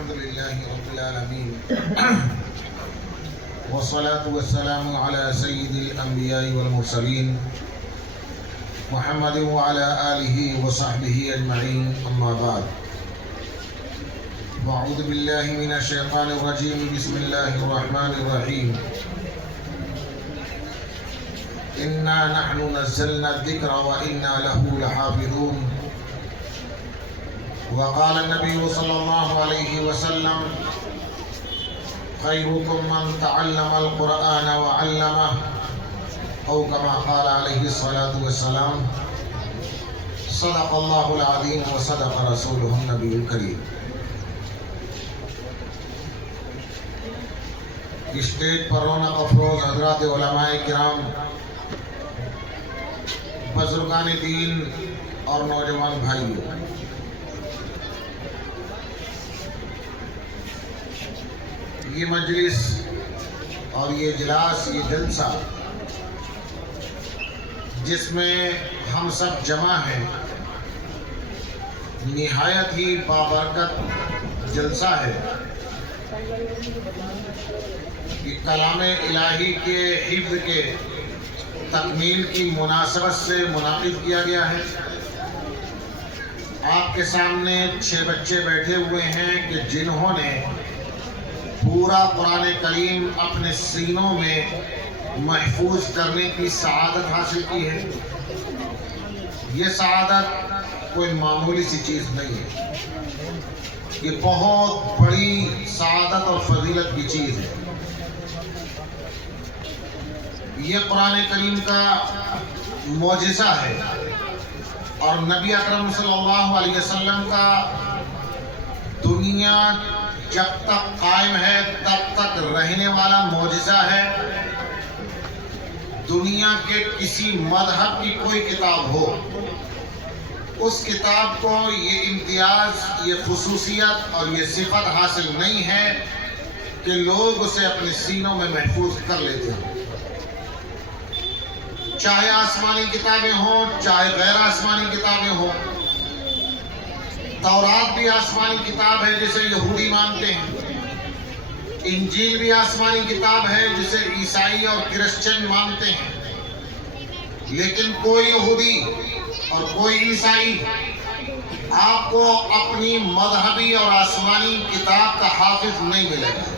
الحمد لله رب العالمين والصلاة والسلام على سيد الأنبياء والمرسلين محمد وعلى آله وصحبه أجمعين أما بعد وأعوذ بالله من الشيطان الرجيم بسم الله الرحمن الرحيم إنا نحن نزلنا الذكر وإنا له لحافظون وقال النبي صلى الله عليه وسلم خيركم من تعلم القرآن وعلمه أو كما قال عليه الصلاة والسلام صدق الله العظيم وصدق رسوله النبي الكريم. اسٹیج پر رونق افروز حضرات علماء کرام، بزرگان دین اور نوجوان بھائیوں، یہ مجلس اور یہ اجلاس، یہ جلسہ جس میں ہم سب جمع ہیں، نہایت ہی بابرکت جلسہ ہے. یہ کلام الہی کے حفظ کے تکمیل کی مناسبت سے منعقد کیا گیا ہے. آپ کے سامنے 6 بچے بیٹھے ہوئے ہیں کہ جنہوں نے پورا قرآن کریم اپنے سینوں میں محفوظ کرنے کی سعادت حاصل کی ہے. یہ سعادت کوئی معمولی سی چیز نہیں ہے، یہ بہت بڑی سعادت اور فضیلت کی چیز ہے. یہ قرآن کریم کا معجزہ ہے اور نبی اکرم صلی اللہ علیہ وسلم کا دنیا جب تک قائم ہے تب تک رہنے والا معجزہ ہے. دنیا کے کسی مذہب کی کوئی کتاب ہو، اس کتاب کو یہ امتیاز، یہ خصوصیت اور یہ صفت حاصل نہیں ہے کہ لوگ اسے اپنے سینوں میں محفوظ کر لیتے ہیں. چاہے آسمانی کتابیں ہوں، چاہے غیر آسمانی کتابیں ہوں. تورات بھی آسمانی کتاب ہے جسے یہودی مانتے ہیں، انجیل بھی آسمانی کتاب ہے جسے عیسائی اور کرسچن مانتے ہیں. لیکن کوئی یہودی اور کوئی عیسائی آپ کو اپنی مذہبی اور آسمانی کتاب کا حافظ نہیں ملے گا.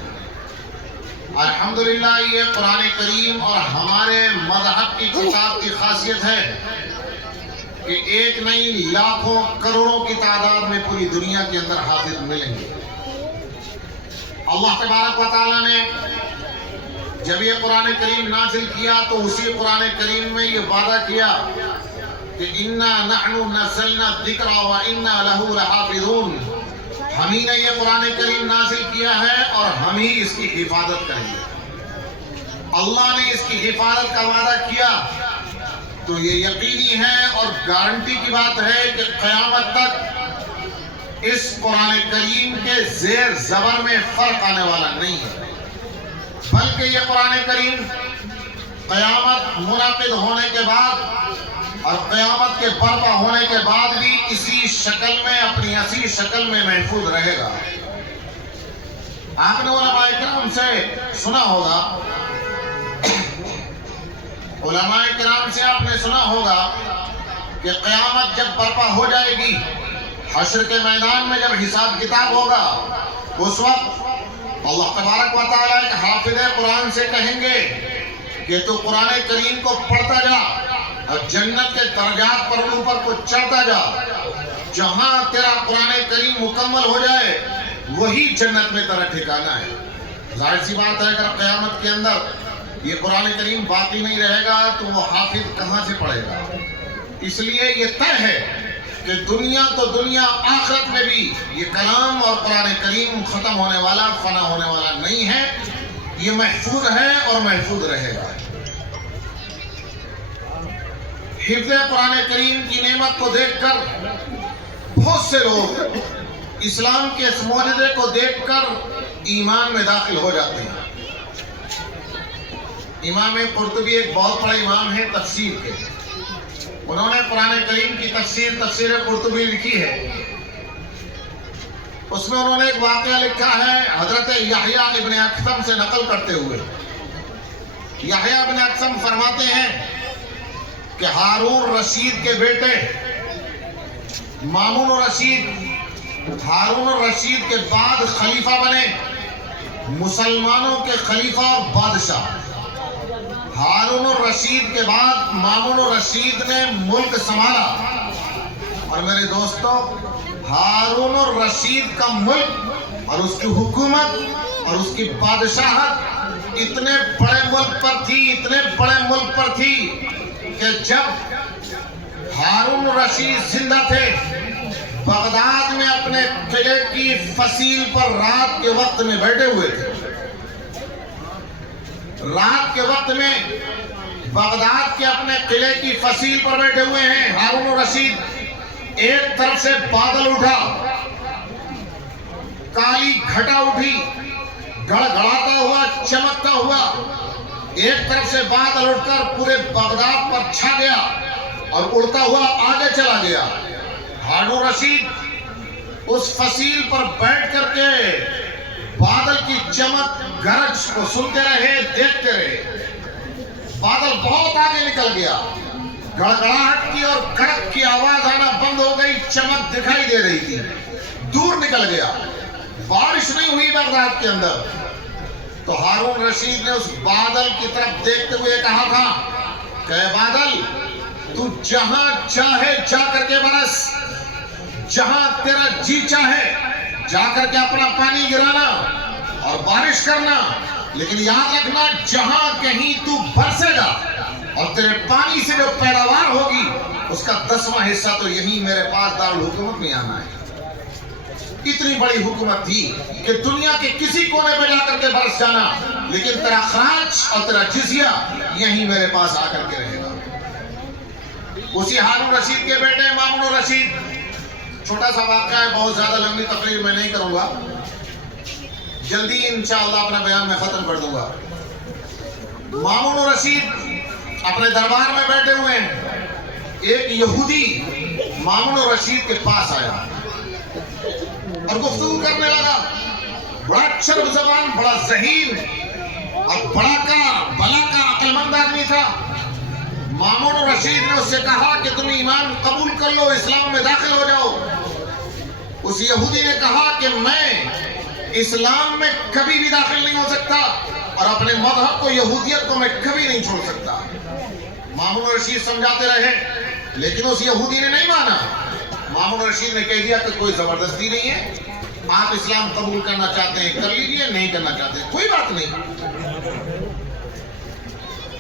الحمدللہ یہ قرآن کریم اور ہمارے مذہب کی کتاب کی خاصیت ہے کہ ایک نہیں لاکھوں کروڑوں کی تعداد میں پوری دنیا کے اندر حافظ ملیں گے. اللہ تبارک و تعالیٰ نے جب یہ قرآن کریم نازل کیا تو اسی قرآن کریم میں یہ وعدہ کیا کہ اِنَّا نَحْنُ نَزَّلْنَا الذِّكْرَ وَإِنَّا لَهُ لَحَافِظُونَ. ہم ہی نے یہ قرآن کریم نازل کیا ہے اور ہم ہی اس کی حفاظت کریں گے. اللہ نے اس کی حفاظت کا وعدہ کیا تو یہ یقینی ہے اور گارنٹی کی بات ہے کہ قیامت تک اس قرآن کریم کے زیر زبر میں فرق آنے والا نہیں ہے، بلکہ یہ قرآن کریم قیامت منعقد ہونے کے بعد اور قیامت کے برپا ہونے کے بعد بھی اسی شکل میں، اپنی اسی شکل میں محفوظ رہے گا. آپ نے علماء کرام سے سنا ہوگا، علماء کرام سے آپ نے سنا ہوگا کہ قیامت جب برپا ہو جائے گی، حشر کے میدان میں جب حساب کتاب ہوگا، اس وقت اللہ تبارک و تعالیٰ ایک حافظ قرآن سے کہیں گے کہ تو قرآن کریم کو پڑھتا جا اور جنت کے درجات پر اوپر کو چڑھتا جا. جہاں تیرا قرآن کریم مکمل ہو جائے وہی جنت میں تیرا ٹھکانہ ہے. ظاہر سی بات ہے اگر قیامت کے اندر یہ قرآن کریم باقی نہیں رہے گا تو وہ حافظ کہاں سے پڑھے گا. اس لیے یہ طے ہے کہ دنیا تو دنیا، آخرت میں بھی یہ کلام اور قرآن کریم ختم ہونے والا، فنا ہونے والا نہیں ہے. یہ محفوظ ہے اور محفوظ رہے گا. حفظ قرآن کریم کی نعمت کو دیکھ کر بہت سے لوگ اسلام کے اس معجزے کو دیکھ کر ایمان میں داخل ہو جاتے ہیں. امام قرطبی ایک بہت بڑا امام ہے تفسیر کے، انہوں نے قرآن کریم کی تفسیر قرطبی لکھی ہے. اس میں انہوں نے ایک واقعہ لکھا ہے حضرت یحییٰ ابن اکثم سے نقل کرتے ہوئے. یحییٰ ابن اکثم فرماتے ہیں کہ ہارون رشید کے بیٹے مامون الرشید ہارون الرشید کے بعد خلیفہ بنے، مسلمانوں کے خلیفہ اور بادشاہ. ہارون الرشید کے بعد مامون الرشید نے ملک سنبھالا. اور میرے دوستو، ہارون الرشید کا ملک اور اس کی حکومت اور اس کی بادشاہت اتنے بڑے ملک پر تھی کہ جب ہارون الرشید زندہ تھے، بغداد میں اپنے قلعے کی فصیل پر رات کے وقت میں بیٹھے ہوئے تھے. رات کے وقت میں بغداد کے اپنے قلعے کی فصیل پر بیٹھے ہوئے ہیں ہارون الرشید. ایک طرف سے بادل اٹھا، کالی گھٹا اٹھی، گڑگڑاتا ہوا، چمکتا ہوا. ایک طرف سے بادل اٹھ کر پورے بغداد پر چھا گیا اور اڑتا ہوا آگے چلا گیا. ہارون الرشید اس فصیل پر بیٹھ کر کے بادل کی چمک گرج کو سنتے رہے، دیکھتے رہے. بادل بہت آگے نکل گیا، گڑگڑاہٹ کی اور کڑک کی آواز آنا بند ہو گئی، چمک دکھائی دے رہی تھی، دور نکل گیا. بارش نہیں ہوئی بغداد کے اندر. تو ہارون رشید نے اس بادل کی طرف دیکھتے ہوئے کہا تھا کہ اے بادل، تو جہاں چاہے جا کر کے برس، جہاں تیرا جی چاہے جا کر کے اپنا پانی گرانا اور بارش کرنا، لیکن یاد رکھنا جہاں کہیں تو برسے گا اور تیرے پانی سے جو پیداوار ہوگی اس کا 10واں حصہ تو یہی میرے پاس دارالحکومت میں آنا ہے. اتنی بڑی حکومت تھی کہ دنیا کے کسی کونے میں جا کر کے برس جانا، لیکن تیرا خراج اور تیرا جزیہ یہی میرے پاس آ کر کے رہے گا. اسی ہارون رشید کے بیٹے مامون الرشید، چھوٹا سا واقعہ ہے، بہت زیادہ لمبی تقریر میں نہیں کروں گا، جلدی انشاءاللہ اپنا بیان میں ختم کر دوں گا. مامون الرشید اپنے دربار میں بیٹھے ہوئے ہیں. ایک یہودی مامون الرشید کے پاس آیا اور گفتگو کرنے لگا. بڑا چرب زبان، بڑا ذہین اور بڑا کا عقل مند آدمی تھا. مامون الرشید نے اس سے کہا کہ تم ایمان قبول کر لو، اسلام میں داخل ہو جاؤ. اس یہودی نے کہا کہ میں اسلام میں کبھی بھی داخل نہیں ہو سکتا اور اپنے مذہب کو، یہودیت کو میں کبھی نہیں چھوڑ سکتا. مامون الرشید سمجھاتے رہے لیکن اس یہودی نے نہیں مانا. مامون الرشید نے کہہ دیا کہ کوئی زبردستی نہیں ہے، آپ اسلام قبول کرنا چاہتے ہیں کر لیجئے، نہیں کرنا چاہتے کوئی بات نہیں.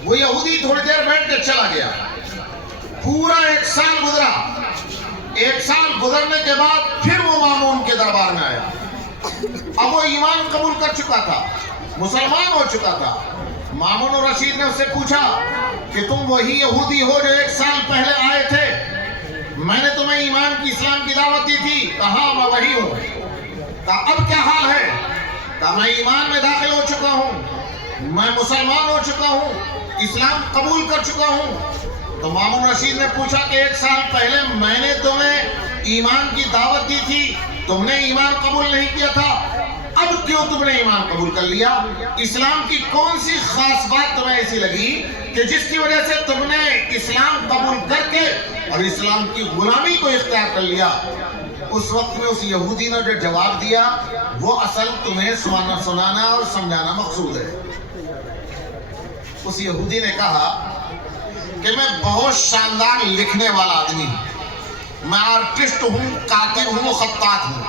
وہ یہودی تھوڑی دیر بیٹھ کے چلا گیا. پورا 1 سال گزرا. 1 سال گزرنے کے بعد پھر وہ مامون کے دربار میں آیا. اب وہ ایمان قبول کر چکا تھا، مسلمان ہو چکا تھا. مامون الرشید نے اس سے پوچھا کہ تم وہی یہودی ہو جو 1 سال پہلے آئے تھے؟ میں نے تمہیں ایمان کی، اسلام کی دعوت دی تھی. کہا میں وہی ہوں. کہا اب کیا حال ہے؟ کہا میں ایمان میں داخل ہو چکا ہوں، میں مسلمان ہو چکا ہوں، اسلام قبول کر چکا ہوں. تو مامون الرشید نے پوچھا کہ 1 سال پہلے میں نے تمہیں ایمان کی دعوت دی تھی، تم نے ایمان قبول نہیں کیا تھا، اب کیوں تم نے ایمان قبول کر لیا؟ اسلام کی کون سی خاص بات تمہیں ایسی لگی کہ جس کی وجہ سے تم نے اسلام قبول کر کے اور اسلام کی غلامی کو اختیار کر لیا؟ اس وقت میں اس یہودی نے جو جواب دیا وہ اصل تمہیں سنانا اور سمجھانا مقصود ہے. اس یہودی نے کہا کہ میں بہت شاندار لکھنے والا آدمی ہوں، میں آرٹسٹ ہوں، کاتب ہوں، خطاط ہوں.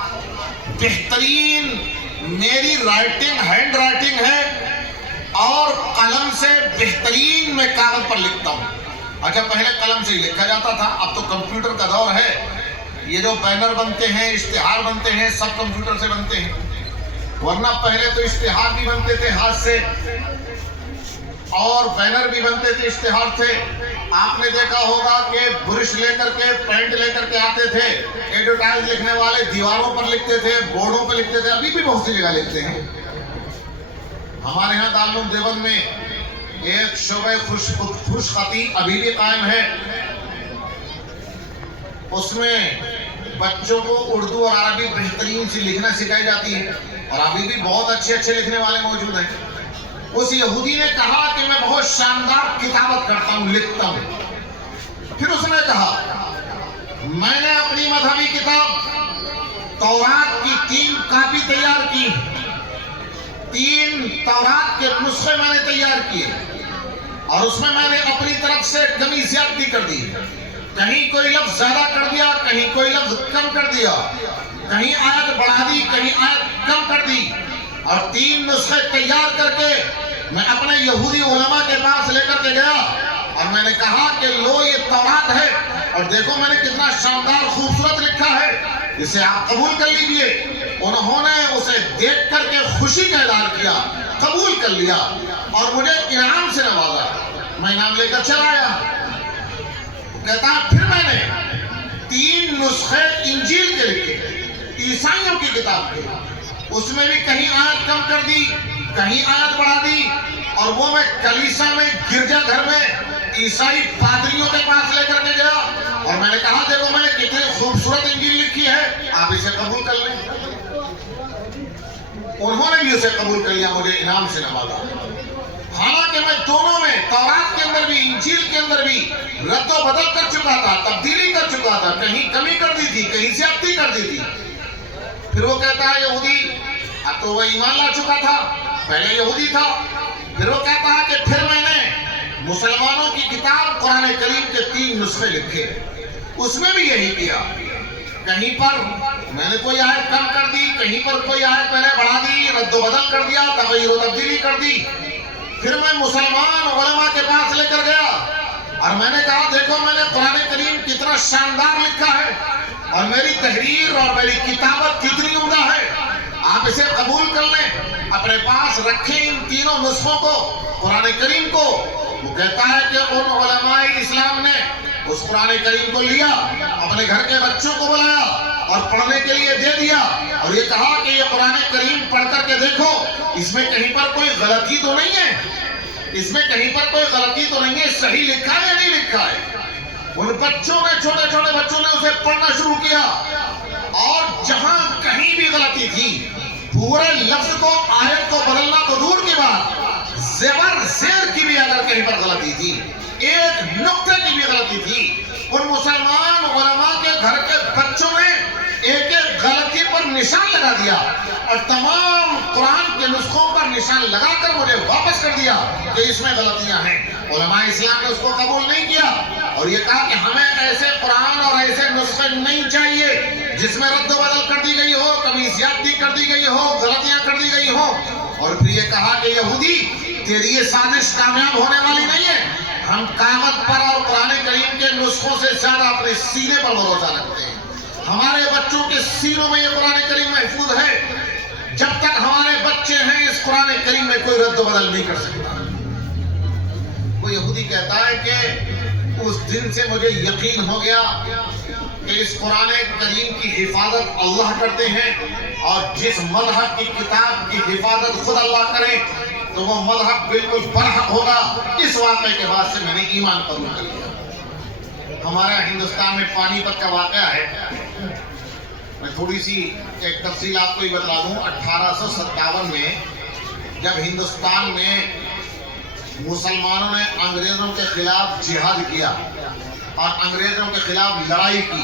بہترین میری رائٹنگ، ہینڈ رائٹنگ ہے اور قلم سے بہترین میں کاغذ پر لکھتا ہوں. اچھا پہلے قلم سے ہی لکھا جاتا تھا، اب تو کمپیوٹر کا دور ہے. یہ جو بینر بنتے ہیں، اشتہار بنتے ہیں، سب کمپیوٹر سے بنتے ہیں. ورنہ پہلے تو اشتہار بھی بنتے تھے ہاتھ سے اور بینر بھی بنتے تھے، اشتہار تھے. آپ نے دیکھا ہوگا کہ برش لے کر کے، پینٹ لے کر کے آتے تھے، ایڈورٹائز لکھنے والے دیواروں پر لکھتے تھے، بورڈوں پر لکھتے تھے. ابھی بھی بہت سی جگہ لکھتے ہیں. ہمارے ہاں دارالعلوم دیوبند میں ایک شعبہ خوش خطی ابھی بھی قائم ہے. اس میں बच्चों को उर्दू और अरबी बेहतरीन से लिखना सिखाई जाती है और अभी भी बहुत अच्छे अच्छे लिखने वाले मौजूद हैं। उस यहूदी ने कहा कि मैं बहुत शानदार किताबत करता हूं, लिखता हूं। फिर उसने कहा मैंने अपनी मजहबी किताब तौरात की 3 कॉपी तैयार की, 3 तौरात के नुस्खे मैंने तैयार किए और उसमें मैंने अपनी तरफ से कमी ज्यादती कर दी। कहीं कोई लफ्ज ज्यादा कर दिया, कहीं कोई लफ्ज कम कर दिया, कहीं आयत बढ़ा दी, कहीं आयत कम कर दी और 3 नुस्खे तैयार करके मैं अपने यहूदी उलमा के पास लेकर के गया और मैंने कहा कि लो ये तौरात है और देखो मैंने कितना शानदार खूबसूरत लिखा है, इसे आप कबूल कर लीजिए। उन्होंने उसे देख करके खुशी का इजहार किया, कबूल कर लिया और मुझे इनाम से नवाजा। मैं इनाम लेकर चला आया। कहता फिर मैंने 3 नुस्खे इंजील के लिखे, ईसाइयों की किताब के, उसमें भी कहीं आयत कम कर दी, कहीं आयत बढ़ा दी और वो मैं कलीसा में गिरजा घर में ईसाई पादरियों के पास लेकर के गया और मैंने कहा देखो मैंने कितनी खूबसूरत इंजील लिखी है, आप इसे कबूल कर लें। उन्होंने भी उसे कबूल कर लिया, मुझे इनाम से नवाजा। हालांकि मैं दोनों में, तौरात के अंदर भी इंजील के अंदर भी रद्दो बदल कर चुका था, तब्दीली कर चुका था, कहीं कमी कर दी थी, कहीं ज्यादती कर दी थी। फिर वो कहता है यहूदी, अब तो वो ईमान ला चुका था, पहले यहूदी था। फिर वो कहता है कि फिर मैंने मुसलमानों की किताब कुरान करीम के 3 नुस्खे लिखे, उसमें भी यही किया। कहीं पर मैंने कोई आयत कम कर दी, कहीं पर कोई आयत मैंने बढ़ा दी, रद्दो बदल कर दिया, तब्दीली कर दी। फिर मैं मुसलमान उलमा के पास लेकर गया और मैंने कहा देखो मैंने कुरान करीम कितना शानदार लिखा है और मेरी तहरीर और मेरी किताबत कितनी उम्दा है, आप इसे कबूल कर लें, अपने पास रखें इन 3 नुस्खों को, कुरान करीम को। वो कहता है कि उन उलमाए इस्लाम ने उस कुरान करीम को लिया, अपने घर के बच्चों को बुलाया और पढ़ने के लिए दे दिया और ये कहा कि ये कुरान करीम पढ़ करके देखो, इसमें कहीं पर कोई गलती तो नहीं है, इसमें कहीं पर कोई गलती तो नहीं है, सही लिखा है या नहीं लिखा है। उन बच्चों ने, छोटे छोटे बच्चों ने उसे पढ़ना शुरू किया और जहां कहीं भी गलती थी, पूरे लफ्ज को, आयत को बदलना तो दूर की बात, जेबर जेर की भी अगर कहीं पर गलती थी, एक नुक्ते की भी गलती थी, उन मुसलमान उलमा के घर के बच्चों ने एक एक गलती पर निशान लगा दिया और तमाम कुरान के नुस्खों पर निशान लगाकर मुझे वापस कर दिया कि इसमें गलतियां हैं। उलमाए इस्लाम ने उसको कबूल नहीं किया और ये कहा कि हमें ऐसे कुरान और ऐसे नुस्खे नहीं चाहिए जिसमें रद्द बदल कर दी गई हो, कभी ज्यादती कर दी गई हो, गलतियां कर दी गई हो। और फिर ये कहा कि यहूदी तेरी ये साजिश कामयाब होने वाली नहीं है, हम कागज पर और कुरान करीम के नुस्खों से ज्यादा अपने सीने पर भरोसा रखते हैं। हमारे बच्चों के सीनों में ये कुरान करीम महफूज है, जब तक हमारे बच्चे हैं इस कुरान करीम में कोई रद्द बदल नहीं कर सकता। वो यहूदी कहता है कि उस दिन से मुझे यकीन हो गया कि इस कुरान करीम की हिफाजत अल्लाह करते हैं और जिस मजहब की किताब की हिफाजत खुद अल्लाह करे तो वो मजहब बिल्कुल बरहक होगा। इस वाक़े के बाद से मैंने ईमान कबूल कर लिया। हमारे हिंदुस्तान में पानीपत का वाक़या है, मैं थोड़ी सी एक तफसील आपको ही बता दूं। 1857 में जब हिंदुस्तान में मुसलमानों ने अंग्रेजों के खिलाफ जिहाद किया और अंग्रेजों के खिलाफ लड़ाई की,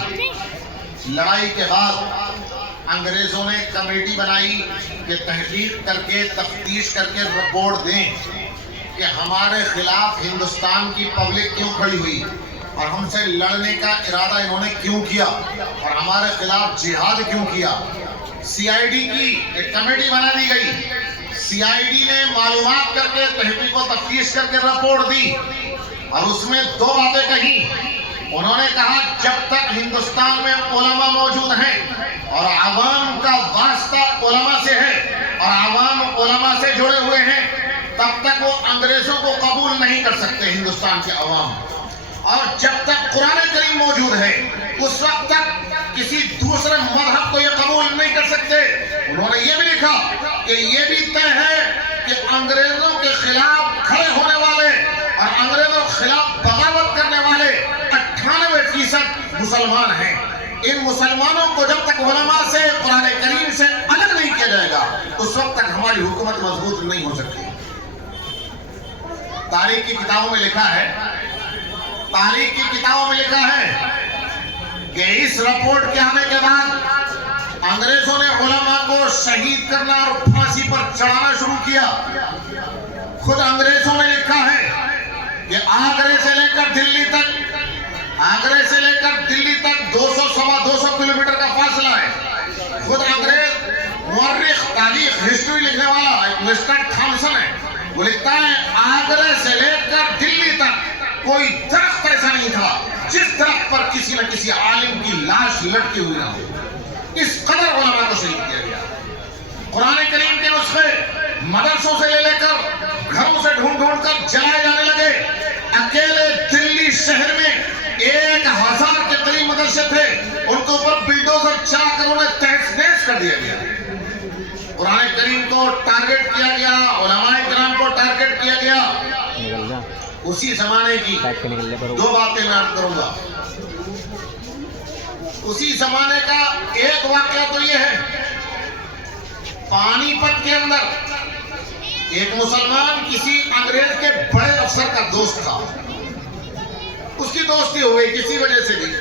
लड़ाई के बाद अंग्रेजों ने कमेटी बनाई कि तहकीक करके, तफ्तीश करके रिपोर्ट दें कि हमारे खिलाफ हिंदुस्तान की पब्लिक क्यों खड़ी हुई और हमसे लड़ने का इरादा इन्होंने क्यों किया और हमारे खिलाफ जिहाद क्यों किया। सीआईडी की एक कमेटी बना दी गई। सीआईडी ने मालूमात करके, तहकीक को तफ्तीश करके रिपोर्ट दी और उसमें 2 बातें कही। उन्होंने कहा जब तक हिंदुस्तान में उलमा मौजूद हैं और आवाम का वास्ता उलमा से है और आवाम उलमा से जुड़े हुए हैं, तब तक वो अंग्रेजों को कबूल नहीं कर सकते हिंदुस्तान के अवाम। और जब तक कुरान करीम मौजूद है उस वक्त तक किसी दूसरे मजहब को ये कबूल नहीं कर सकते। उन्होंने ये भी लिखा कि ये भी तय है कि अंग्रेजों के खिलाफ खड़े होने वाले और अंग्रेजों के खिलाफ बगावत करने वाले 98% मुसलमान हैं। ان مسلمانوں کو جب تک علماء سے قرآن کریم سے الگ نہیں کیا جائے گا اس وقت تک ہماری حکومت مضبوط نہیں ہو سکتی۔ تاریخ کی کتابوں میں لکھا ہے کہ اس رپورٹ کے آنے کے بعد انگریزوں نے علماء کو شہید کرنا اور پھانسی پر چڑھانا شروع کیا۔ خود انگریزوں نے لکھا ہے کہ آگرے سے لے کر دلی تک 200 کلومیٹر کا فاصلہ ہے۔ خود انگریز مورخ تاریخ ہسٹری لکھنے والا ایک مسٹر تھامسن ہے، وہ لکھتا ہے آگرے سے لے کر دلی تک کوئی درخت ایسا نہیں تھا جس درخت پر کسی نہ کسی عالم کی لاش لٹکی ہوئی نہ ہو۔ اس قدر علماء کو شہید کیا گیا۔ قرآن کریم کے نسخے مدرسوں سے لے کر گھروں سے ڈھونڈ کر جلائے جانے لگے۔ اکیلے دلی شہر میں 1000 کے قریب مدرسے تھے، ان کے اوپر بلڈوزر چلا کر انہیں تہس نہس کر دیا گیا۔ قرآن کریم کو ٹارگٹ کیا گیا، علماء کرام کو ٹارگٹ کیا گیا۔ اسی زمانے کی 2 باتیں میں عرض کروں گا۔ اسی زمانے کا ایک واقعہ تو یہ ہے، پانی پت کے اندر ایک مسلمان کسی انگریز کے بڑے افسر کا دوست تھا، اس کی دوستی ہو گئی کسی وجہ سے بھی۔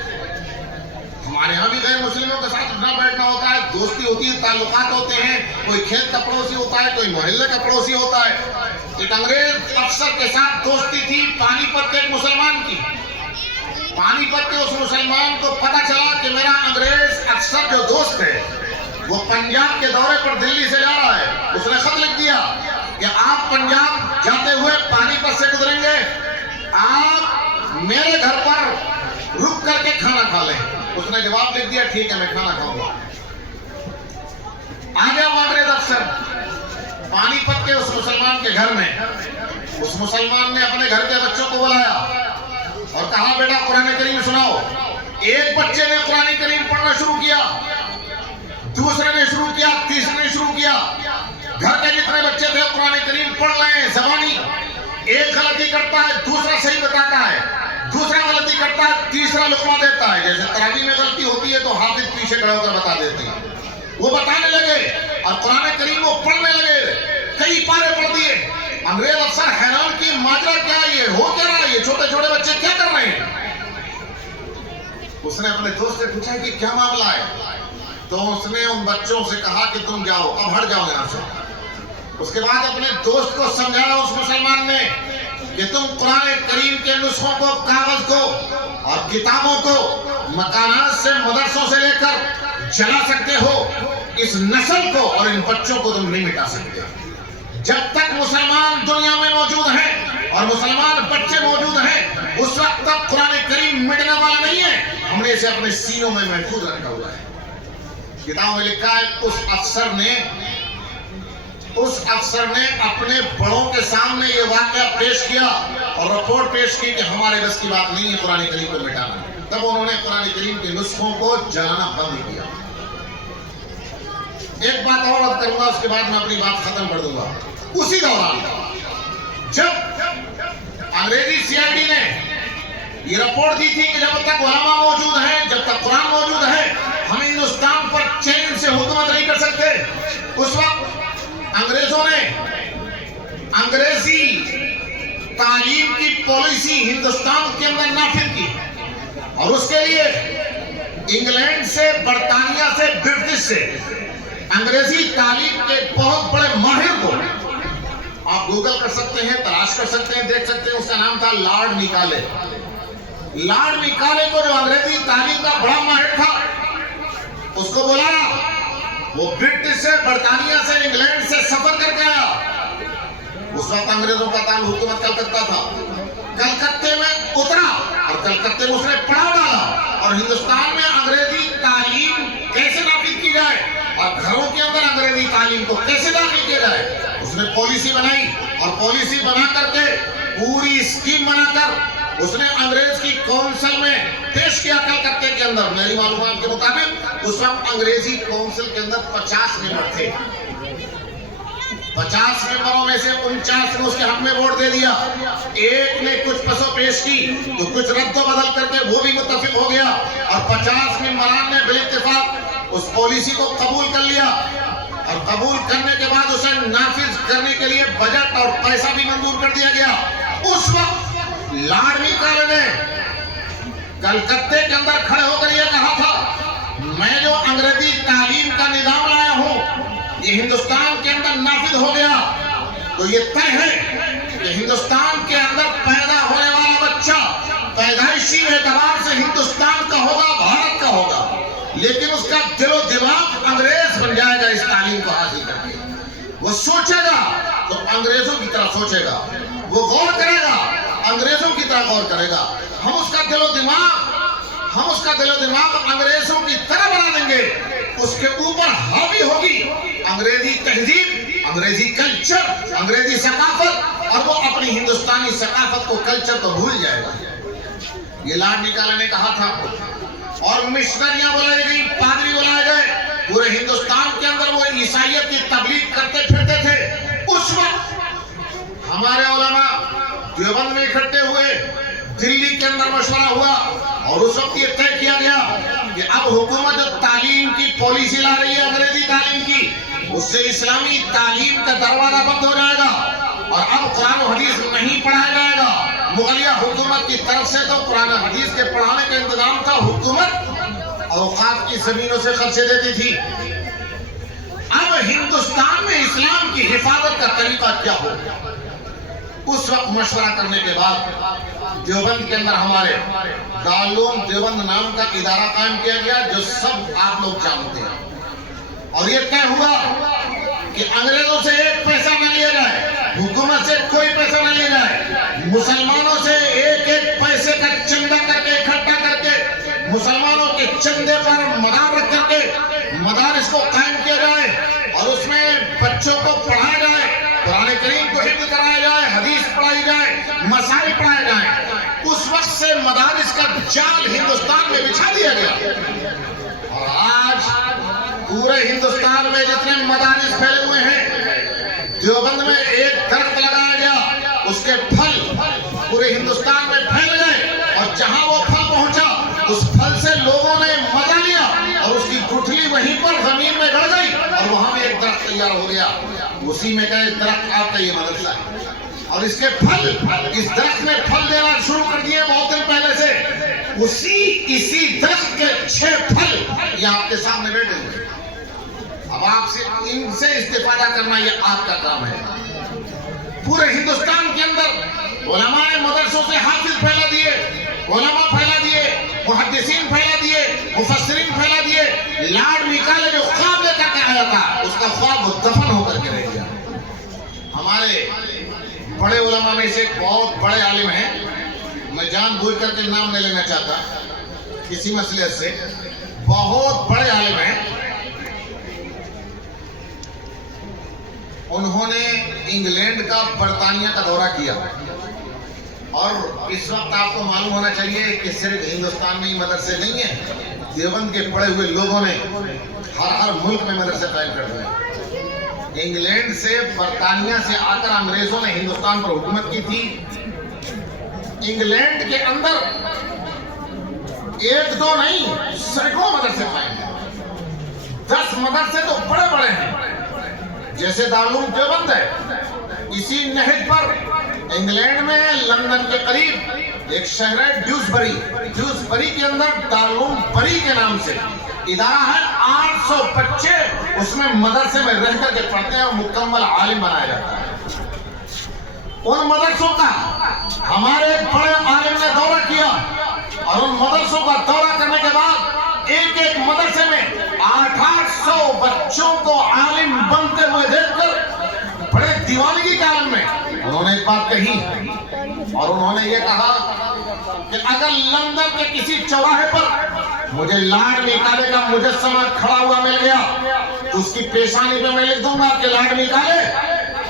ہمارے ہاں بھی غیر مسلموں کے ساتھ اٹھنا بیٹھنا ہوتا ہے، دوستی ہوتی ہے، تعلقات ہوتے ہیں، کوئی کھیت کا پڑوسی ہوتا ہے، کوئی محلے کا پڑوسی ہوتا ہے۔ ایک انگریز افسر کے ساتھ دوستی تھی پانی پت کے ایک مسلمان کی۔ پانی پت کے اس مسلمان کو پتا چلا کہ میرا انگریز افسر جو دوست ہے وہ پنجاب کے دورے پر دلی سے جا رہا ہے۔ اس نے خط لکھ دیا کہ آپ پنجاب جاتے ہوئے پانی پت سے گزریں گے، آپ میرے گھر پر رک کر کے کھانا کھا لیں۔ اس نے جواب لکھ دیا ٹھیک ہے میں کھانا کھاؤں گا۔ آ گیا وہ انگریز افسر پانی پت کے اس مسلمان کے گھر میں۔ اس مسلمان نے اپنے گھر کے بچوں کو بلایا اور کہا بیٹا قرآن کریم سناؤ۔ ایک بچے نے قرآن کریم پڑھنا شروع کیا، دوسرے نے شروع کیا، تیسرے نے شروع کیا۔ گھر کے جتنے بچے تھے قرآن کریم پڑھ رہے ہیں زبانی۔ ایک غلطی کرتا ہے دوسرا صحیح بتاتا ہے، دوسرا غلطی کرتا ہے تیسرا لقمہ دیتا ہے۔ جیسے تراویح میں غلطی ہوتی ہے تو حافظ پیچھے کھڑے ہو کر بتا دیتے ہیں۔ وہ بتانے لگے اور قرآن کریم وہ پڑھنے لگے، کئی پارے پڑھ دیے۔ انگریز افسر حیران کی ماجرا کیا ہے، یہ ہو کیا رہا ہے، یہ چھوٹے چھوٹے بچے کیا کر رہے ہیں؟ اس نے اپنے دوست سے پوچھا کہ کیا معاملہ ہے؟ تو اس نے ان بچوں سے کہا کہ تم جاؤ، اب ہٹ جاؤ یہاں سے۔ اس کے بعد اپنے دوست کو سمجھایا اس مسلمان نے کہ تم قرآن کریم کے نسخوں کو، کاغذ کو اور کتابوں کو مکانات سے مدرسوں سے لے کر جلا سکتے ہو، اس نسل کو اور ان بچوں کو تم نہیں مٹا سکتے۔ جب تک مسلمان دنیا میں موجود ہیں اور مسلمان بچے موجود ہیں اس وقت تک قرآن کریم مٹنے والا نہیں ہے۔ ہم نے اسے اپنے سینوں میں محفوظ رکھا ہوا ہے۔ کتابوں میں لکھا ہے اس افسر نے اپنے بڑوں کے سامنے یہ واقعہ پیش کیا اور رپورٹ پیش کی کہ ہمارے بس کی بات نہیں ہے قرآن کریم کو مٹانا۔ تب انہوں نے قرآن کریم کے نسخوں کو جلانا بند کیا۔ ایک بات اور عرض کروں گا اس کے بعد میں اپنی بات ختم کر دوں گا۔ اسی دوران جب انگریزی CID نے یہ رپورٹ دی تھی کہ جب تک علماء موجود ہیں، جب تک قرآن موجود ہے، ہم ہندوستان پر چین سے حکومت نہیں کر سکتے، اس وقت انگریزوں نے انگریزی تعلیم کی پالیسی ہندوستان کے اندر نافذ کی اور اس کے لیے انگلینڈ سے، برطانیہ سے، برٹش سے انگریزی تعلیم کے بہت بڑے ماہر کو آپ گوگل کر سکتے ہیں، تلاش کر سکتے ہیں، دیکھ سکتے ہیں، اس کا نام تھا لارڈ میکالے۔ لارڈ میکالے کو جو انگریزی تعلیم کا بڑا ماہر تھا اس کو بلایا، وہ برٹش سے، برطانیہ سے، انگلینڈ سے سفر کر کے آیا۔ اس وقت انگریزوں کا تعلق حکومت کلکتہ تھا۔ کلکتے میں اترا اور کلکتے میں اس نے پڑاؤ ڈالا اور ہندوستان میں انگریزی تعلیم کیسے نافذ کی جائے اور گھروں کے اندر انگریزی تعلیم کو کیسے داخل کیا جائے اس نے پالیسی بنائی اور پالیسی بنا کر کے پوری اسکیم بنا کر اس نے انگریز کی کونسل میں پیش کیا کلکتے کے اندر۔ میری معلومات کے مطابق اس وقت انگریزی کونسل کے اندر 50 ممبر تھے، 50 ممبروں میں سے 49 نے اس کے حق میں ووٹ دے دیا، ایک نے کچھ پسو پیش کی تو کچھ رد و بدل کر کے وہ بھی متفق ہو گیا، اور 50 ممبران نے بالاتفاق اس پالیسی کو قبول کر لیا، اور قبول کرنے کے بعد اسے نافذ کرنے کے لیے بجٹ اور پیسہ بھی منظور کر دیا گیا۔ اس وقت لارڈ میکالے نے کلکتے کے اندر کھڑے ہو کر یہ کہا تھا، میں جو انگریزی تعلیم کا نظام لایا ہوں یہ ہندوستان کے اندر نافذ ہو گیا تو یہ طے ہے کہ ہندوستان کے اندر پیدا ہونے والا بچہ پیدائشی اعتبار سے ہندوستان کا ہوگا، بھارت کا ہوگا، لیکن اس کا دل و دماغ انگریز بن جائے گا اس تعلیم کو حاصل کر کے۔ وہ سوچے گا تو انگریزوں کی طرح سوچے گا، وہ غور کرے گا انگریزوں کی طرح غور کرے گا۔ ہم اس کا دل و دماغ انگریزوں کی طرح بنا دیں گے، اس کے اوپر حاوی ہوگی انگریزی تہذیب، انگریزی کلچر، انگریزی ثقافت، اور وہ اپنی ہندوستانی ثقافت کو، کلچر کو بھول جائے گا۔ یہ لارڈ میکالے نے کہا تھا، اور مشنریاں بلائی گئی، پادری بلائے گئے، پورے ہندوستان کے اندر وہ عیسائیت کی تبلیغ کرتے پھرتے تھے۔ اس وقت ہمارے علماء دیوبند میں اکٹھے ہوئے، دلی کے اندر مشورہ ہوا، اور اس وقت یہ طے کیا گیا کہ اب حکومت جو تعلیم کی پالیسی لا رہی ہے انگریزی تعلیم کی، اس سے اسلامی تعلیم کا دروازہ بند ہو جائے گا، اور اب قرآن و حدیث نہیں پڑھایا جائے گا۔ مغلیہ حکومت کی طرف سے تو قرآن و حدیث کے پڑھانے کا انتظام تھا، حکومت اوقاف کی زمینوں سے خرچے دیتی تھی۔ اب ہندوستان میں اسلام کی حفاظت کا طریقہ کیا ہو؟ اس وقت مشورہ کرنے کے بعد دیوبند کے اندر ہمارے دارالعلوم دیوبند نام کا ادارہ قائم کیا گیا، جو سب آپ لوگ جانتے ہیں، اور یہ طے ہوا کہ انگریزوں سے ایک پیسہ نہ لیا جائے، حکومت سے کوئی پیسہ نہ لیا جائے، مسلمانوں سے ایک ایک پیسے کا چندہ کر کے، اکٹھا کر کے، مسلمانوں کے چندے پر مدار رکھ کر کے مدارس کو قائم کیا جائے، اور اس میں بچوں کو پڑھایا جائے، قرآن کریم کو حفظ کرایا جائے، حدیث پڑھائی جائے، مسائل پڑھائے جائیں۔ اس وقت سے مدارس کا جال ہندوستان میں بچھا دیا گیا، اور آج پورے ہندوستان میں جتنے مدارس پھیلے ہوئے ہیں، دیوبند میں ایک درخت لگایا گیا، اس کے پھل پورے ہندوستان میں پھیل گئے، اور جہاں وہ پھل پہنچا اس پھل سے لوگوں نے مزہ لیا، اور اس کی گٹھلی وہیں پر زمین میں گڑ گئی، اور وہاں بھی ایک درخت تیار ہو گیا۔ اسی میں کا ایک درخت آپ کا یہ مدرسہ ہے، اور اس کے پھل، اس درخت میں پھل دینا شروع کر دیے بہت دن پہلے سے۔ اسی درخت کے 6 پھل یہ آپ کے سامنے بیٹھے ہوئے، اب آپ سے ان سے استفادہ کرنا یہ آپ کا کام ہے۔ پورے ہندوستان کے اندر علماء نے مدرسوں سے حافظ پھیلا دیے، علماء پھیلا دیے، محدثین پھیلا دیے، مفسرین پھیلا دیے۔ لارڈ میکالے جو خواب لے کر کے آیا تھا، اس کا خواب دفن ہو کر کے رہ گیا۔ ہمارے بڑے علماء میں سے ایک بہت بڑے عالم ہیں، میں جان بوجھ کر کے نام نہیں لینا چاہتا کسی مسئلے سے، بہت بڑے عالم ہیں، انہوں نے انگلینڈ کا، برطانیہ کا دورہ کیا، اور اس وقت آپ کو معلوم ہونا چاہیے کہ صرف ہندوستان میں ہی مدرسے نہیں ہیں، دیوبند کے پڑھے ہوئے لوگوں نے ہر ملک میں مدرسے قائم کر دیے۔ انگلینڈ سے، برطانیہ سے آ کر انگریزوں نے ہندوستان پر حکومت کی تھی۔ انگلینڈ کے اندر ایک دو نہیں، سینکڑوں مدرسے قائم ہیں، 10 مدرسے تو بڑے بڑے ہیں، جیسے دارالعلوم دیوبند ہے۔ اسی نہج پر انگلینڈ میں لندن کے قریب ایک شہر ہے ڈیوزبری کے اندر دارالعلوم بری کے نام سے ادارہ ہے، 800 بچے اس میں مدرسے میں رہ کر کے پڑھتے ہیں، اور مکمل عالم بنایا جاتا ہے۔ ان مدرسوں کا ہمارے بڑے عالم نے دورہ کیا، اور ان مدرسوں کا دورہ کرنے کے بعد ایک ایک مدرسے میں 800 بچوں کو عالم بنتے ہوئے دیکھ کر بڑے دیوانگی کے عالم میں انہوں نے ایک بات کہی، اور انہوں نے یہ کہا کہ اگر لندن کے کسی چوراہے پر مجھے لارڈ میکالے کا مجسمہ کھڑا ہوا مل گیا تو اس کی پیشانی پہ میں لکھ دوں گا کہ لارڈ میکالے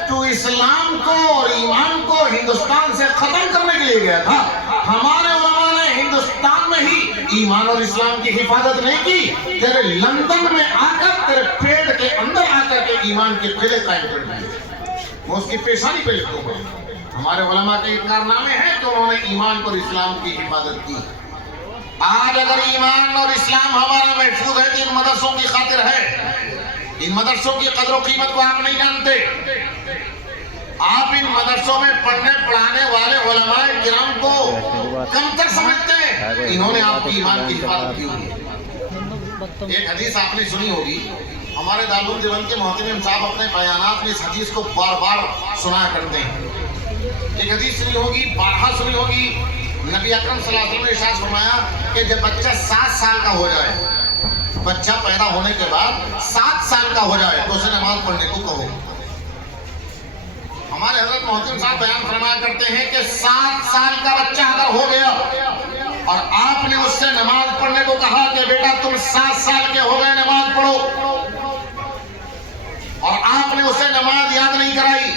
تو اسلام کو اور ایمان کو ہندوستان سے ختم کرنے کے لیے گیا تھا۔ ہمارے علماء نے ہندوستان میں ہی ایمان اور اسلام کی حفاظت نہیں کی، تیرے لندن میں آ کر، تیرے پیٹ کے اندر آ کر کے ایمان کے قلعے قائم کر دیے۔ मैं उसकी पेशानी पे लिख दूंगा। हमारे उलमा के कारनामे हैं कि उन्होंने ईमान और इस्लाम की हिफाजत की। आज अगर ईमान और इस्लाम हमारा महफूज है तो इन मदरसों की खातिर है। इन मदरसों की कदर कीमत को आप नहीं जानते। आप इन मदरसों में पढ़ने पढ़ाने वाले उलमाए किराम को कमतर समझते हैं। इन्होंने आपकी ईमान की हिफाजत की होगी। एक हदीस आपने सुनी होगी, हमारे दारुल देवबंद के मोहतमिम साहब अपने बयानात में इस हदीस को बार बार सुनाया करते हैं। एक हदीस सुनी होगी, बारहा सुनी होगी। नबी अकरम सल्लल्लाहु अलैहि वसल्लम ने इरशाद फरमाया कि जब बच्चा 7 साल का हो जाए, बच्चा पैदा होने के बाद 7 साल का हो जाए तो उसे नमाज पढ़ने को कहो। हमारे हजरत मोहतमिम साहब बयान फरमाया करते हैं कि 7 साल का बच्चा अगर हो गया और आपने उससे नमाज पढ़ने को कहा कि बेटा तुम 7 साल के हो गए, नमाज पढ़ो, और आपने उसे नमाज याद नहीं कराई,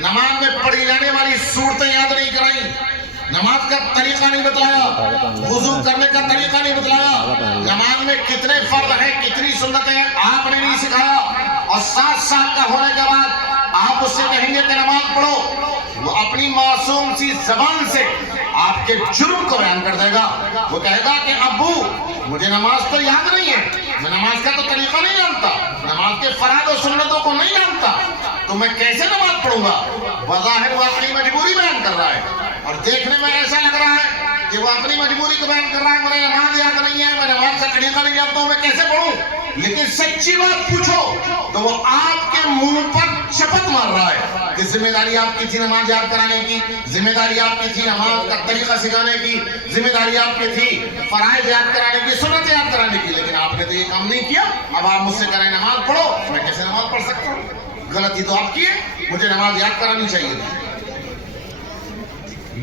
नमाज में पढ़ी जाने वाली सूरतें याद नहीं कराई, नमाज का तरीका नहीं बतलाया, वुजू करने का तरीका नहीं बतलाया, नमाज में कितने फर्ज हैं, कितनी सुन्नतें हैं आपने नहीं सिखाया, और 7 साल का होने के बाद आप उससे कहेंगे कि नमाज पढ़ो, वो अपनी मासूम सी जबान से आपके जुर्म को बयान कर देगा। वो कहेगा कि अब्बू मुझे नमाज तो याद नहीं है, मैं नमाज का तो तरीका नहीं जानता, नमाज के फराद और सुन्नतों को नहीं जानता, तो मैं कैसे नमाज पढ़ूंगा। बज़ाहिर वो अपनी मजबूरी बयान कर रहा है और देखने में ऐसा लग रहा है कि वो अपनी मजबूरी को बयान कर रहा है, मुझे नमाज याद नहीं है, मैं नमाज का तरीका नहीं जानता हूं, मैं कैसे पढ़ूं। लेकिन सच्ची बात पूछो तो वो आपके मुंह पर शपथ मार रहा है कि जिम्मेदारी आपकी थी नमाज याद कराने की, जिम्मेदारी आपकी थी नमाज का तरीका सिखाने की, जिम्मेदारी आपकी थी फराइज याद कराने की, सुन्नत याद कराने की, लेकिन आपने तो ये काम नहीं किया। अब आप मुझसे करें नमाज पढ़ो, मैं कैसे नमाज पढ़ सकता हूँ। गलती तो आपकी है, मुझे नमाज याद करानी चाहिए थी।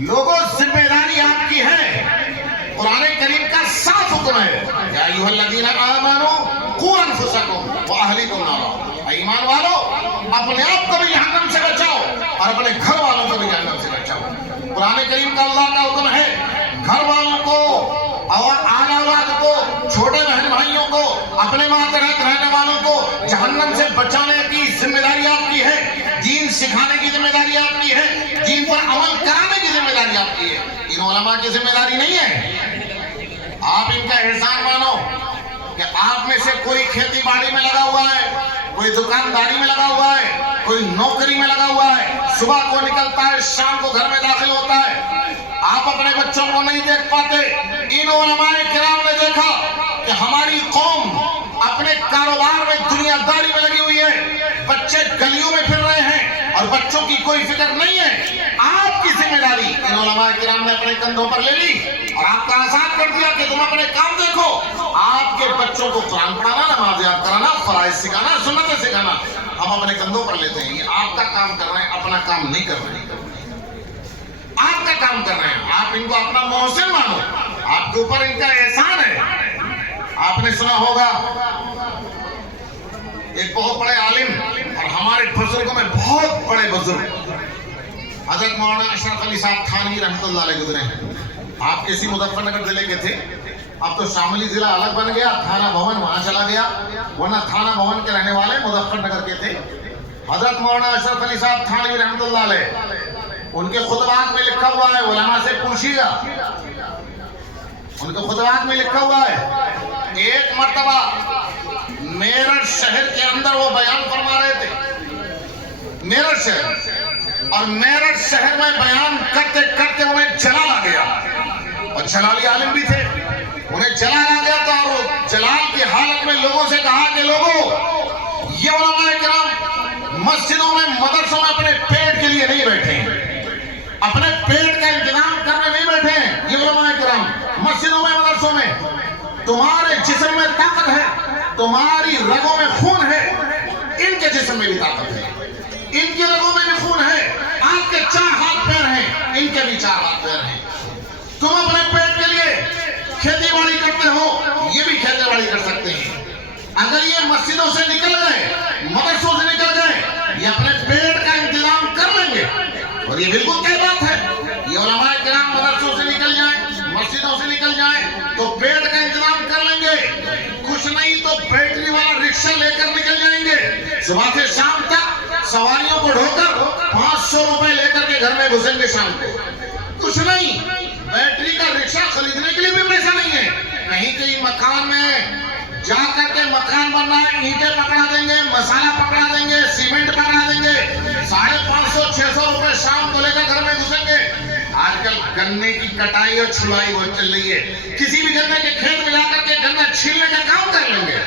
लोगों जिम्मेदारी आपकी है। कुरान करीम का साफ हुक्म है, या अय्युहल्लज़ीना आमनू क़ू अनफुसकुम व अहलीकुम नारा, ईमान वालों अपने आप को भी जहन्नम से बचाओ और अपने घर वालों को भी जहन्नम से बचाओ। कुरान करीम का अल्लाह का हुक्म है, घर वालों को और आने औलाद को, छोटे बहन भाइयों को, अपने मातहत रहने वालों को जहन्नम से बचाने की जिम्मेदारी आपकी है। दीन सिखाने की जिम्मेदारी आपकी है, दीन पर अमल कराने की जिम्मेदारी आपकी है। इन उलमा की जिम्मेदारी नहीं है। आप इनका एहसान मानो कि आप में से कोई खेती बाड़ी में लगा हुआ है, कोई दुकानदारी में लगा हुआ है, कोई नौकरी में लगा हुआ है, सुबह को निकलता है, शाम को घर में दाखिल होता है, आप अपने बच्चों को नहीं देख पाते। इन उलमाए किराम ने देखा कि हमारी कौम अपने कारोबार में दुनियादारी में लगी हुई है, बच्चे गलियों में फिर रहे हैं और बच्चों की कोई फिक्र नहीं है। आपकी जिम्मेदारी इन उलमाए किराम ने अपने कंधों पर ले ली और आपका आसान कर दिया कि तुम अपने काम देखो। आपके बच्चों को कुरान पढ़ाना, नमाज याद कराना, फराइज सिखाना, सुन्नतें सिखाना हम अपने कंधों पर लेते हैं। ये आपका काम कर रहे हैं, अपना काम नहीं कर रहे हैं, आपका काम कर रहे हैं। आप इनको अपना मोहसिन मानो, आपके ऊपर इनका एहसान है। आपने सुना होगा एक बहुत बड़े आलिम और हमारे बुजुर्गों में बहुत बड़े बुजुर्ग हजरत मौलाना अशरफ अली साहब थानवी रहमतुल्लाह अलैह गुजरे हैं। आप किसी मुजफ्फरनगर जिले के थे, अब तो शामली जिला अलग बन गया, थाना भवन वहां चला गया, वरना थाना भवन के रहने वाले मुजफ्फरनगर के थे। हजरत मौलाना अशरफ अली साहब थानवी रहमतुल्लाह अलैह, उनके खुतबात में लिखा हुआ है, उलमा से पूछिएगा, उनके खुतबात में लिखा हुआ है, एक मर्तबा मेरठ शहर के अंदर वो बयान फरमा रहे थे, मेरठ शहर, और मेरठ शहर में बयान करते करते उन्हें जलाल आ गया, और जलाली आलिम भी थे, उन्हें जलाल आ गया था, और जलाल की हालत में लोगों से कहा कि लोगों, ये उलमाए किराम मस्जिदों में, मदरसों में अपने पेट के लिए नहीं बैठे हैं, अपने पेट का इंतजाम करने नहीं बैठे हैं। ये उलमाए किराम मस्जिदों में, मदरसों में, तुम्हारे जिस्म में ताकत है, तुम्हारी रगों में खून है, इनके जिस्म में भी ताकत है, इनकी रगों में भी खून है, आपके 4 हाथ पैर हैं, इनके भी 4 हाथ पैर हैं। तुम अपने पेट के लिए खेती बाड़ी करते हो, ये भी खेती बाड़ी कर सकते हैं। अगर ये मस्जिदों से निकल गए, मदरसों से निकल गए, ये अपने पेट का इंतजाम कर लेंगे, और ये बिल्कुल तय बात है। ये उलमाए किराम मदरसों से निकल जाए, मस्जिदों से निकल जाए तो पेट का इंतजाम कर लेंगे, कुछ नहीं तो बैटरी वाला रिक्शा लेकर निकल जाएंगे, सुबह से शाम तक सवारियों को ढोकर में घुसेंगे शाम को? कुछ नहीं, बैटरी का रिक्शा खरीदने के लिए भी पैसा नहीं है। कहीं कहीं मकान में जा करके मकान बनना है, ईंटें पकड़ा देंगे, मसाला पकड़ा देंगे, सीमेंट पकड़ा देंगे, 550-600 रुपए शाम को लेकर घर में घुसेंगे। आजकल गन्ने की कटाई और छुड़ाई बहुत चल रही है। किसी भी गन्ने के खेत में जाकर के गन्ना छीलने का काम कर लेंगे।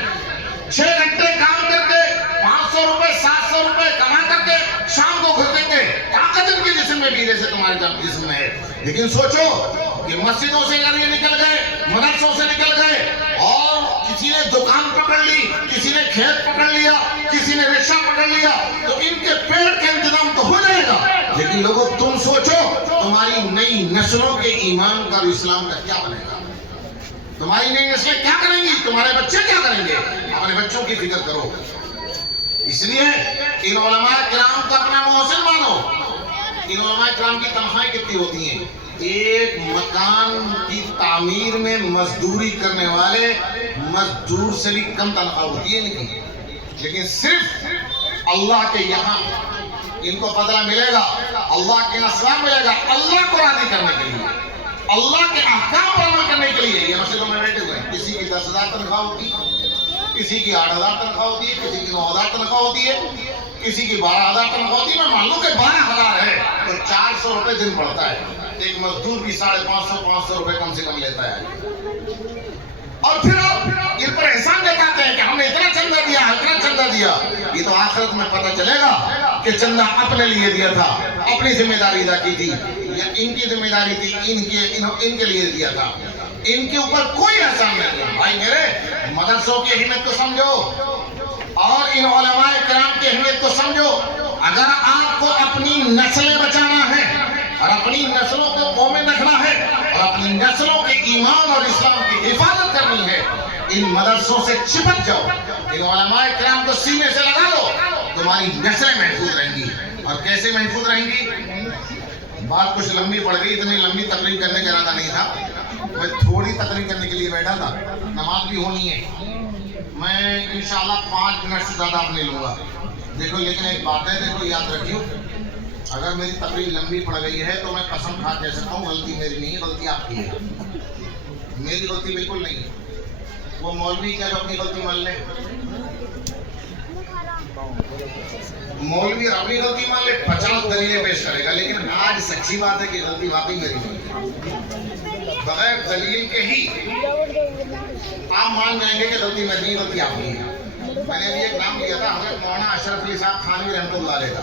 6 घंटे काम करके 500 रुपए 700 रुपए कमा करके शाम को घुसेंगे। ताकत इनके जिस्म में भी जैसे तुम्हारे जिस्म में है। लेकिन सोचो कि मस्जिदों से अगर ये निकल गए, मदरसों से निकल गए और किसी ने दुकान पकड़ ली, किसी ने खेत पकड़ लिया, किसी ने रिक्शा पकड़ लिया, तो इनके पेट का इंतजाम तो हो जाएगा। लेकिन लोगों तुम सोचो तुम्हारी नई नस्लों के ईमान का और इस्लाम का क्या बनेगा? तुम्हारी नई नस्लें क्या करेंगी? तुम्हारे बच्चे क्या करेंगे? अपने बच्चों की फिक्र करो। इसलिए इन उलमाए किराम को अपना मोहसिन मानो। इन उलमाए किराम की तनख्वाहें कितनी होती हैं? एक मकान की तामीर में मजदूरी करने वाले मजदूर से भी कम तनख्वाह होती है इनकी। लेकिन सिर्फ अल्लाह के यहाँ इनको बदला मिलेगा, अल्लाह के नस्ला मिलेगा, अल्लाह को राजी करने के लिए, अल्लाह के अहकाम पर अमल करने के लिए। ये मस्जिदों में बैठे हुए हैं, किसी की 10,000 तनख्वाह होती है, किसी की 8,000 तनख्वाह होती है, किसी की 9,000 तनख्वाह होती है, किसी की 12,000 तनख्वाह होती है। मैं मान लूं कि 12,000 है तो 400 रुपए दिन पड़ता है। एक मजदूर भी 550 रुपए कम से कम लेता है। और फिर आप इन पर एहसान जताते हैं कि हमने इतना चंदा दिया, इतना चंदा दिया। ये तो आखिरत में पता चलेगा कि चंदा अपने लिए दिया था, अपनी जिम्मेदारी अदा की थी, या इनकी जिम्मेदारी थी, इनके लिए दिया था। इनके ऊपर कोई एहसान नहीं है। भाई मेरे, मदरसों की अहमियत को समझो और इन उलमाए किराम की अहमियत को समझो। अगर आपको अपनी नस्लें बचाना है और अपनी नस्लों को मोमिन रखना है और अपनी नस्लों के ईमान और इस्लाम की हिफाजत करनी है, इन मदरसों से चिपक जाओ, इन उलमाए किराम को सीने से लगा लो, तुम्हारी नस्लें महफूज रहेंगी। और कैसे महफूज रहेंगी? बात कुछ लंबी पड़ गई, इतनी लंबी तकरीर करने का इरादा नहीं था। मैं थोड़ी तकरीर करने के लिए बैठा था, नमाज भी होनी है। मैं इंशाल्लाह 5 मिनट से ज़्यादा अब नहीं लूँगा। देखो, लेकिन एक बात है, देखो याद रखियो, अगर मेरी तकरीर लंबी पड़ गई है तो मैं कसम खा कह सकता हूँ गलती मेरी नहीं है, गलती आपकी है। मेरी गलती बिल्कुल नहीं है। वो मौलवी क्या जो अपनी गलती मान ले, मौलवी अपनी गलती मान ले 50 दलीलें पेश करेगा, लेकिन आज सच्ची बात है कि गलती वाकई मेरी नहीं है। बगैर दलील के ही आप मान जाएंगे कि गलती मेरी नहीं, गलती आपकी है। मैंने अभी एक नाम लिया था, हज़रत मौलाना अशरफ अली साहब थानवी रहमतुल्लाह अलैह का।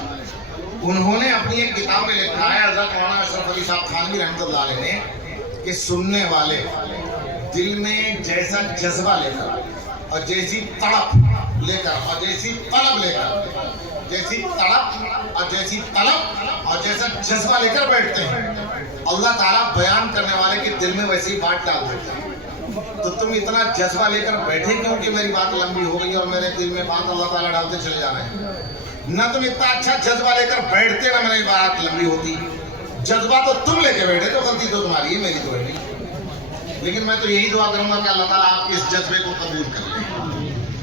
उन्होंने अपनी एक किताब में लिखा है, हज़रत मौलाना अशरफ अली साहब थानवी रहमतुल्लाह अलैह ने, कि सुनने वाले दिल में जैसा जज्बा लेकर और जैसी तड़प लेकर और जैसी तलब लेकर, जैसी तड़प और जैसी तलब और जैसा जज्बा लेकर बैठते हैं, अल्लाह ताला बयान करने वाले के दिल में वैसी बात डाल देता है। तो तुम इतना जज्बा लेकर बैठे क्यों कि मेरी बात लंबी हो गई और मेरे दिल में बात अल्लाह ताला डालते चले जा रहे हैं? ना तुम इतना अच्छा जज्बा लेकर बैठते ना मेरी बात लंबी होती। जज्बा तो तुम लेके बैठे, तो गलती तो तुम्हारी है, मेरी तो है नहीं। लेकिन मैं तो यही दुआ करूंगा कि अल्लाह ताला आपके इस जज्बे को कबूल कर ले।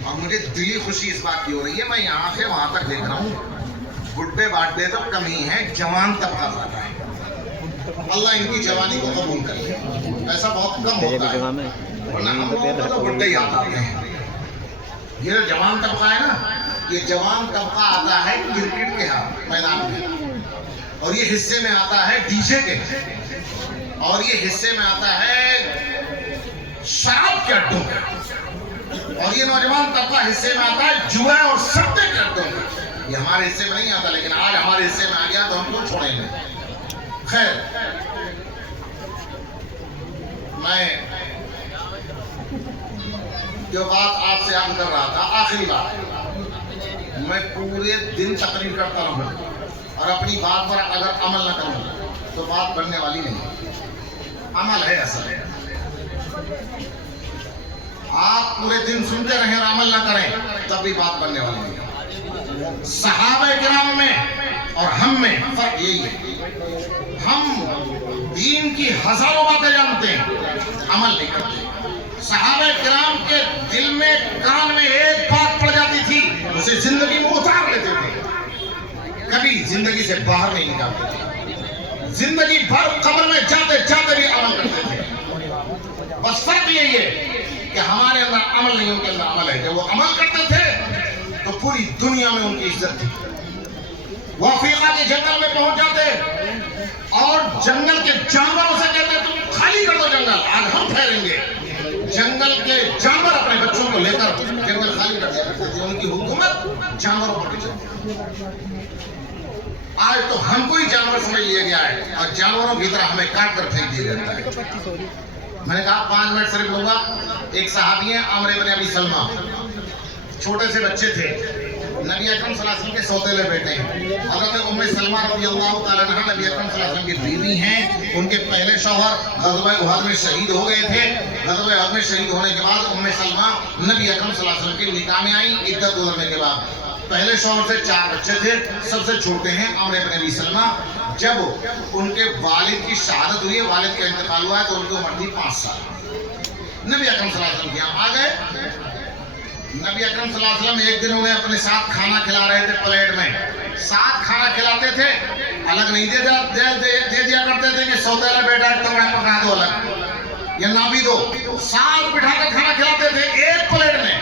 और मुझे दिली खुशी इस बात की हो रही है, मैं यहाँ से वहाँ तक देख रहा हूँ, बुढ़े बाढ़े तो कम ही है, जवान तबका ज़्यादा है। अल्लाह इनकी जवानी को कबूल कर ले। ऐसा बहुत कम होता है, वरना हम लोगों को तो बुढ़े ही याद आते हैं। ये जो जवान तबका है ना, ये जवान तबका आता है क्रिकेट के मैदान में, और ये हिस्से में आता है डीजे के, और ये हिस्से में आता है शराब के अड्डों में, और ये नौजवान तबका हिस्से में आता है जुआ और सट्टे के अड्डों में। ये हमारे हिस्से में नहीं आता, लेकिन आज हमारे हिस्से में आ गया तो हम क्यों छोड़ेंगे। खैर, मैं जो बात आपसे याद कर रहा था, आखिरी बात, मैं पूरे दिन तकरीर करता रहूं और अपनी बात पर अगर अमल न करूं तो बात बनने वाली नहीं। अमल है असल है। आप पूरे दिन सुनते रहें और अमल न करें तब भी बात बनने वाली नहीं। सहाबा किराम में और हम में फर्क यही है, हम दीन की हजारों बातें जानते हैं, अमल नहीं करते। सहाबा किराम के दिल में कान में एक बात पड़ जाती थी, उसे जिंदगी में उतार लेते थे, कभी जिंदगी से बाहर नहीं निकालते थे। जिंदगी भर कब्र में जाते जाते भी अमल करते थे। बस फर्क यही है कि हमारे अंदर अमल नहीं, उनके अंदर अमल है। जब वो अमल करते थे तो पूरी दुनिया में उनकी इज्जत थी। वो अफ्रीका के जंगल में पहुंच जाते और जंगल के जानवरों से कहते तुम खाली कर दो जंगल, आज हम ठहरेंगे। जंगल के जानवर अपने बच्चों को लेकर जंगल खाली कर दिया करते थे। उनकी हुकूमत जानवरों पर चलती। आज तो हमको ही जानवर समझ लिया गया है और जानवरों की तरह हमें काट कर फेंक दिया जाता है। मैंने कहा 5 मिनट सिर्फ लूंगा। एक सहाबी है अमर इब्न अबी सलमा, छोटे से बच्चे थे, नबी अकरम सल्लल्लाहु अलैहि वसल्लम के सौतेले बेटे हैं। हज़रत उम्मे सलमा रज़ियल्लाहु तआला अन्हा नबी अकरम सल्लल्लाहु अलैहि वसल्लम की बीवी हैं। उनके पहले शौहर ग़ज़वा उहद में शहीद हो गए थे। ग़ज़वा उहद में शहीद होने के बाद उम्मे सलमा नबी अकरम सल्लल्लाहु अलैहि वसल्लम के निकाह में आई इद्दत गुज़रने के बाद। पहले शौहर से 4 बच्चे थे, सबसे छोटे हैं अमर इब्न अबी सलमा। जब उनके वालिद की शहादत हुई, वालिद का इंतकाल हुआ तो उनकी उम्र थी 5 साल। नबी अकरम सल्लल्लाहु अलैहि वसल्लम यहाँ आ गए। नबी अकरम सल्लल्लाहु अलैहि वसल्लम एक दिन उन्हें अपने साथ खाना खिला रहे थे प्लेट में। साथ खाना खिलाते थे, अलग नहीं दे दिया करते थे कि सौतेला बेटा टुकड़ा पका दो अलग या ना भी दो। साथ बिठाकर खाना खिलाते थे एक प्लेट में।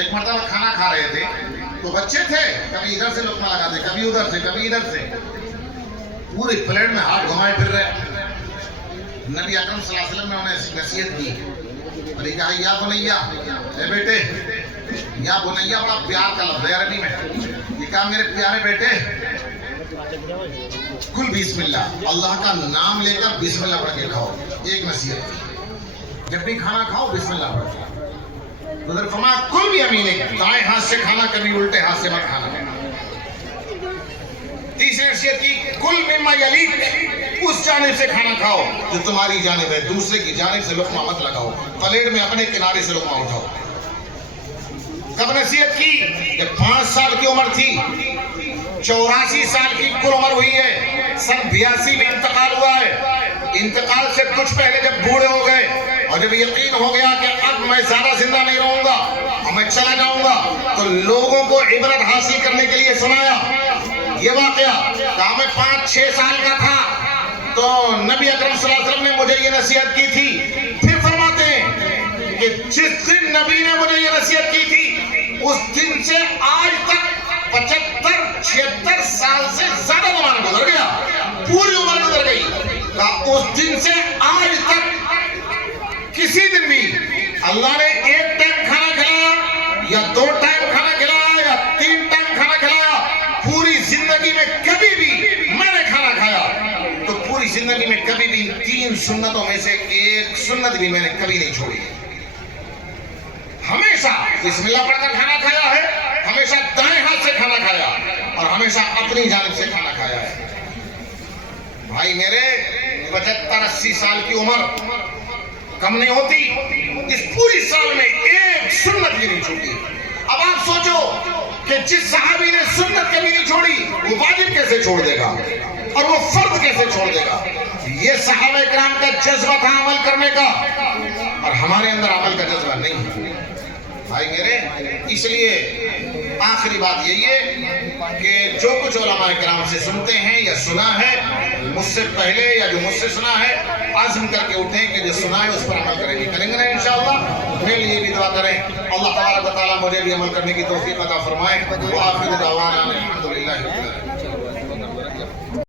एक मरतबा खाना खा रहे थे तो बच्चे थे, कभी इधर से लुकमा लगाते, कभी उधर से, कभी इधर से, पूरे प्लेट में हाथ घुमाए फिर रहे। नबी अकरम सल्लल्लाहु अलैहि वसल्लम ने उन्हें नसीहत की और कहा या बुनैया, ए बेटे, या बुनैया बड़ा प्यार का लफ्ज़ है अरबी में। ये कहा मेरे प्यारे बेटे, कुल बिस्मिल्लाह, अल्लाह का नाम लेकर बिस्मिल्लाह पढ़ के खाओ। एक नसीहत, जब भी खाना खाओ बिस्मिल्लाह पढ़ के। तो फरमाया कुल भी अमीन है, दाएं हाथ से खाना, कभी उल्टे हाथ से मत खाना। तीसरी नसीहत की कुल मिम्मा यलीक, उस जानिब से खाना खाओ जो तुम्हारी जानिब है, दूसरे की जानिब से लुक़मा मत लगाओ। प्लेट में अपने किनारे से लुक़मा उठाओ। कब नसीहत की? जब 5 साल की उम्र थी, 84 साल की कुल उम्र हुई है, सन 82 में इंतकाल हुआ है। इंतकाल से कुछ पहले जब बूढ़े हो गए और जब यकीन हो गया कि अब मैं ज़्यादा जिंदा नहीं रहूंगा और मैं चला जाऊंगा, तो लोगों को इबरत हासिल करने के लिए सुनाया ये वाकया। कहा मैं 5-6 साल का था तो नबी अकरम सल्लल्लाहु अलैहि वसल्लम ने मुझे ये नसीहत की थी। फिर फरमाते हैं कि जिस दिन नबी ने मुझे ये नसीहत की थी, उस दिन से आज तक 75-76 साल से ज्यादा जमाना गुजर गया, पूरी उम्र गुजर गई। उस दिन से आज तक किसी दिन भी अल्लाह ने 1 टाइम खाना खिलाया या 2 टाइम खाना खिलाया या 3 टाइम खाना खिलाया, पूरी जिंदगी में कभी भी मैंने खाना खाया तो पूरी जिंदगी में कभी भी 3 सुन्नतों में से एक सुन्नत भी मैंने कभी नहीं छोड़ी। हमेशा बिस्मिल्लाह पढ़कर खाना खाया है, हमेशा दाएं हाथ से खाना खाया और हमेशा अपनी जानिब से खाना खाया है। भाई मेरे 75-80 साल की उम्र कम नहीं होती, इस पूरी साल में एक सुन्नत भी नहीं छोड़ी। अब आप सोचो कि जिस सहाबी ने सुन्नत कभी नहीं छोड़ी, वो वाजिब कैसे छोड़ देगा और वो फर्द कैसे छोड़ देगा? ये सहाबा इकराम का जज्बा था अमल करने का और हमारे अंदर अमल का जज्बा नहीं है। भाई मेरे, इसलिए आखिरी बात यही है कि जो कुछ उलमा इकराम से सुनते हैं या सुना है, मुझसे पहले या जो मुझसे सुना है, आज़म करके उठें कि जो सुना है उस पर अमल करेंगे ना इंशाअल्लाह। मेरे लिए भी दुआ करें, अल्लाह तबारक व तआला मुझे भी अमल करने की तौफीक अता फरमाए। व आखिर दावाना अल्हम्दुलिल्लाहि रब्बिल आलमीन।